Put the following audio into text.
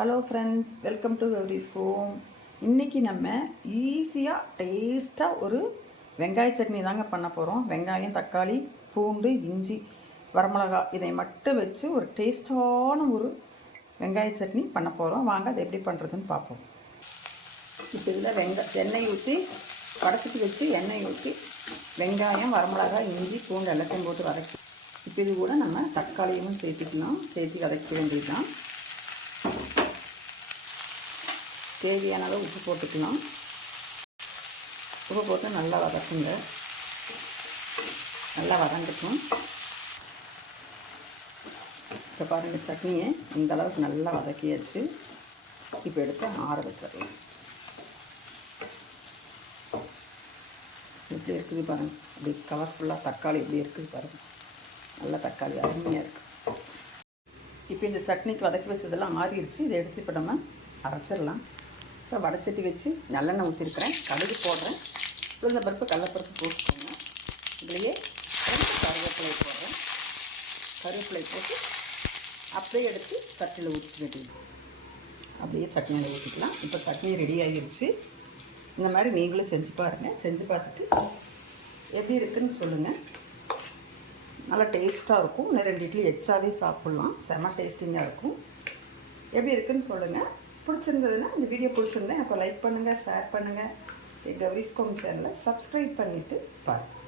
Hello friends, welcome to Gowri's home. இன்றைக்கி நம்ம ஈஸியாக டேஸ்ட்டாக ஒரு வெங்காய சட்னி தாங்க பண்ண போகிறோம். வெங்காயம், தக்காளி, பூண்டு, இஞ்சி, வரமிளகா இதை மட்டும் வச்சு ஒரு டேஸ்ட்டான ஒரு வெங்காய சட்னி பண்ண போகிறோம். வாங்க அதை எப்படி பண்ணுறதுன்னு பார்ப்போம். இப்போ இதில் எண்ணெய் ஊற்றி வடச்சிட்டு வச்சு எண்ணெய் ஊற்றி வெங்காயம், வரமிளகா, இஞ்சி, பூண்டு எல்லாத்தையும் போட்டு வதக்கி இப்போ இது கூட நம்ம தக்காளியும் சேர்த்துக்கலாம். சேர்த்து வதக்க வேண்டியது தான். தேவையான அளவு உப்பு போட்டுக்கலாம். உப்பு போட்டு நல்லா வதக்குங்க. நல்லா வதங்கட்டும். இப்போ பாருங்கள், சட்னியை இந்த அளவுக்கு நல்லா வதக்கியாச்சு. இப்போ எடுத்து ஆற வச்சிடலாம். எப்படி இருக்குது பாருங்கள், அப்படி கலர்ஃபுல்லாக தக்காளி எப்படி இருக்குது பாருங்கள். நல்லா தக்காளி அருமையாக இருக்குது. இப்போ இந்த சட்னிக்கு வதக்கி வச்சதெல்லாம் ஆறிடுச்சு. இதை எடுத்து இப்போ நம்ம அரைச்சிடலாம். இப்போ வடைச்சட்டி வச்சு நல்லெண்ணெய் ஊற்றிருக்கிறேன். கடுகு போடுறேன். உளுந்தம்பருப்பு, கடலைப்பருப்பு போட்டுக்கோங்க. இதுலேயே கொஞ்சம் கருவேப்பிலை போடுறேன். கருவேப்பிலை போட்டு அப்படியே எடுத்து சட்டியில் ஊற்றி வேண்டியது. அப்படியே சட்னியில் ஊற்றிக்கலாம். இப்போ சட்னி ரெடி ஆகிடுச்சு. இந்த மாதிரி நீங்களும் செஞ்சு பாருங்கள். செஞ்சு பார்த்துட்டு எப்படி இருக்குதுன்னு சொல்லுங்கள். நல்லா டேஸ்ட்டாக இருக்கும். இன்னும் 2 இட்லி எச்சாவே சாப்பிட்லாம். செம டேஸ்டிங்காக இருக்கும். எப்படி இருக்குதுன்னு சொல்லுங்கள். பிடிச்சிருந்ததுன்னா இந்த வீடியோ பிடிச்சிருந்தேன் எனக்கு லைக் பண்ணுங்கள், ஷேர் பண்ணுங்கள். கௌரிஸ் ஹோம் சேனலை சப்ஸ்கிரைப் பண்ணிவிட்டு பாருங்கள்.